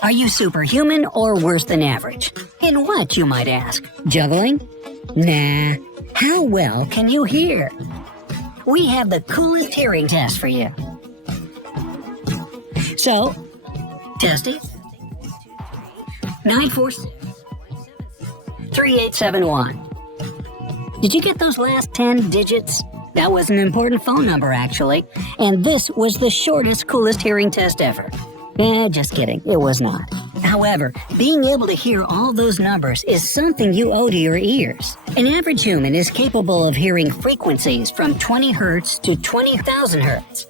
Are you superhuman or worse than average? In what, you might ask? Juggling? Nah. How well can you hear? We have the coolest hearing test for you. So, testing. 946-3871. Did you get those last 10 digits? That was an important phone number, actually. And this was the shortest, coolest hearing test ever. Just kidding. It was not. However, being able to hear all those numbers is something you owe to your ears. An average human is capable of hearing frequencies from 20 Hz to 20,000 Hz.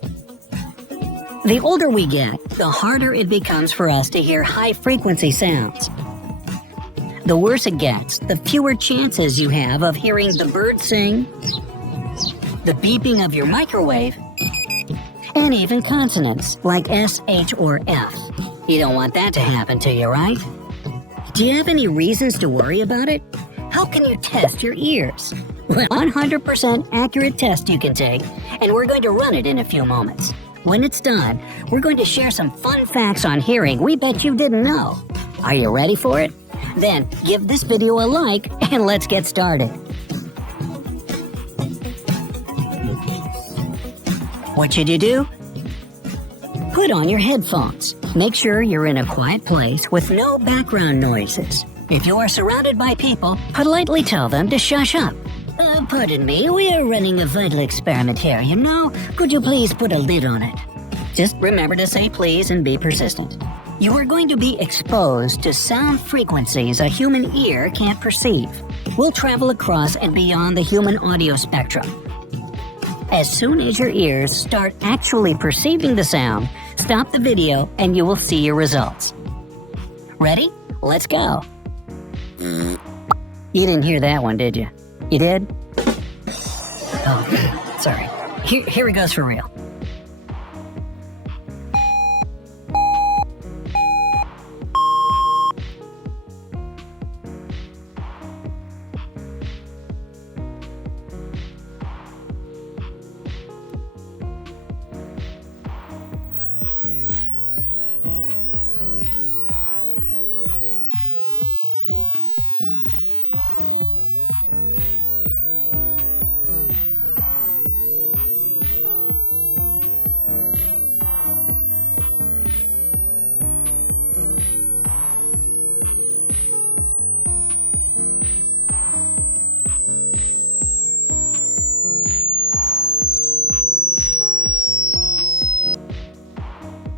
The older we get, the harder it becomes for us to hear high-frequency sounds. The worse it gets, the fewer chances you have of hearing the birds sing, the beeping of your microwave, and even consonants like S, H, or F. You don't want that to happen to you, right? Do you have any reasons to worry about it? How can you test your ears? Well, 100% accurate test you can take, and we're going to run it in a few moments. When it's done, we're going to share some fun facts on hearing we bet you didn't know. Are you ready for it? Then give this video a like and let's get started. What should you do? Put on your headphones. Make sure you're in a quiet place with no background noises. If you are surrounded by people, politely tell them to shush up. Pardon me, we are running a vital experiment here, you know. Could you please put a lid on it? Just remember to say please and be persistent. You are going to be exposed to sound frequencies a human ear can't perceive. We'll travel across and beyond the human audio spectrum. As soon as your ears start actually perceiving the sound, stop the video and you will see your results. Ready? Let's go. You didn't hear that one, did you? You did? Oh, sorry. Here it goes for real.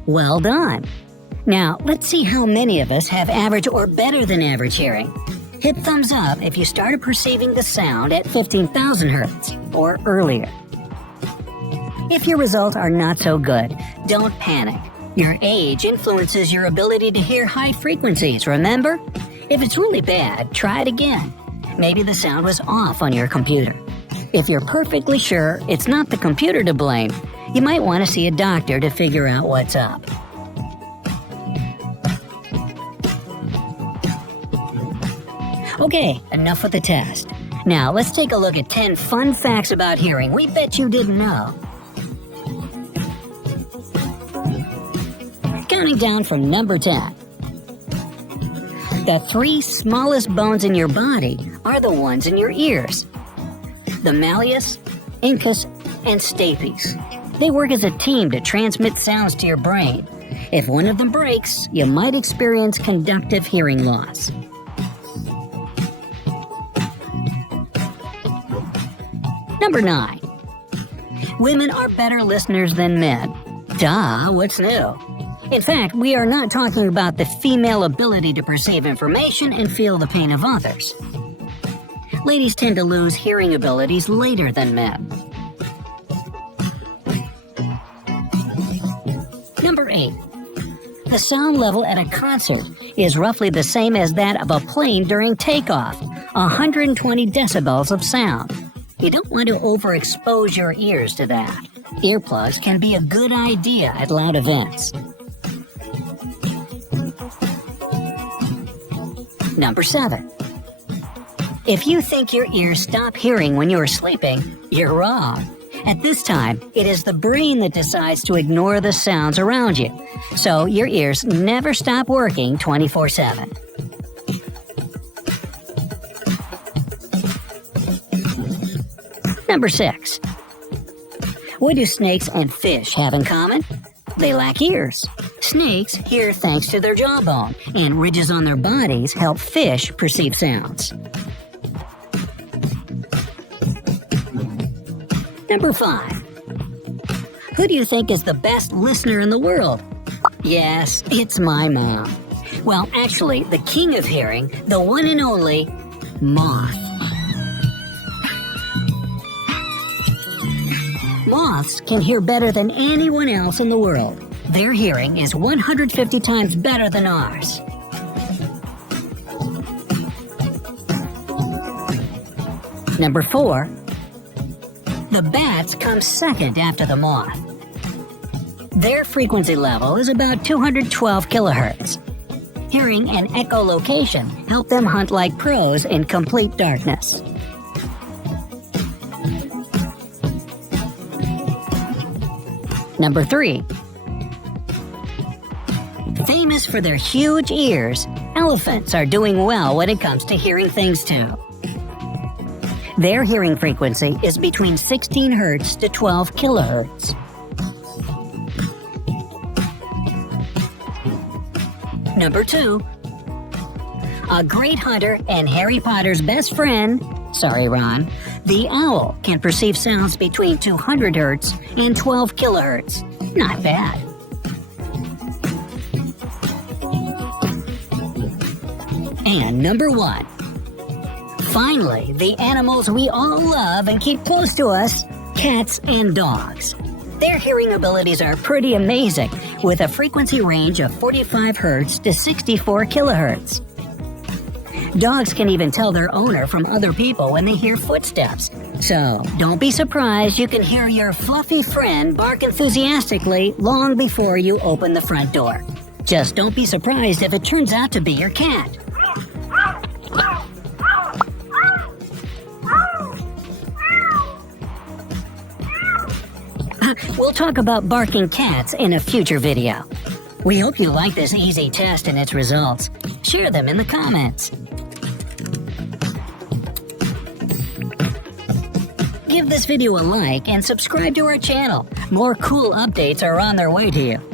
Well done. Now, let's see how many of us have average or better than average hearing. Hit thumbs up if you started perceiving the sound at 15,000 Hz or earlier. If your results are not so good, don't panic. Your age influences your ability to hear high frequencies, remember? If it's really bad, try it again. Maybe the sound was off on your computer. If you're perfectly sure it's not the computer to blame, you might want to see a doctor to figure out what's up. Okay, enough with the test. Now, let's take a look at 10 fun facts about hearing we bet you didn't know. Counting down from number 10. The 3 smallest bones in your body are the ones in your ears. The malleus, incus, and stapes. They work as a team to transmit sounds to your brain. If one of them breaks, you might experience conductive hearing loss. Number 9. Women are better listeners than men. Duh, what's new? In fact, we are not talking about the female ability to perceive information and feel the pain of others. Ladies tend to lose hearing abilities later than men. Number 8. The sound level at a concert is roughly the same as that of a plane during takeoff, 120 decibels of sound. You don't want to overexpose your ears to that. Earplugs can be a good idea at loud events. Number 7. If you think your ears stop hearing when you're sleeping, you're wrong. At this time, it is the brain that decides to ignore the sounds around you, so your ears never stop working 24/7. Number 6. What do snakes and fish have in common? They lack ears. Snakes hear thanks to their jawbone, and ridges on their bodies help fish perceive sounds. Number 5. Who do you think is the best listener in the world? Yes, it's my mom. Well, actually, the king of hearing, the one and only moth. Moths can hear better than anyone else in the world. Their hearing is 150 times better than ours. Number 4. The bats come second after the moth. Their frequency level is about 212 kilohertz. Hearing and echolocation help them hunt like pros in complete darkness. Number 3. Famous for their huge ears, elephants are doing well when it comes to hearing things too. Their hearing frequency is between 16 Hz to 12 kilohertz. Number 2. A great hunter and Harry Potter's best friend, sorry Ron, the owl can perceive sounds between 200 Hz and 12 kilohertz. Not bad. And number 1. Finally, the animals we all love and keep close to us, cats and dogs. Their hearing abilities are pretty amazing, with a frequency range of 45 Hz to 64 kilohertz. Dogs can even tell their owner from other people when they hear footsteps. So, don't be surprised you can hear your fluffy friend bark enthusiastically long before you open the front door. Just don't be surprised if it turns out to be your cat. We'll talk about barking cats in a future video. We hope you like this easy test and its results. Share them in the comments. Give this video a like and subscribe to our channel. More cool updates are on their way to you.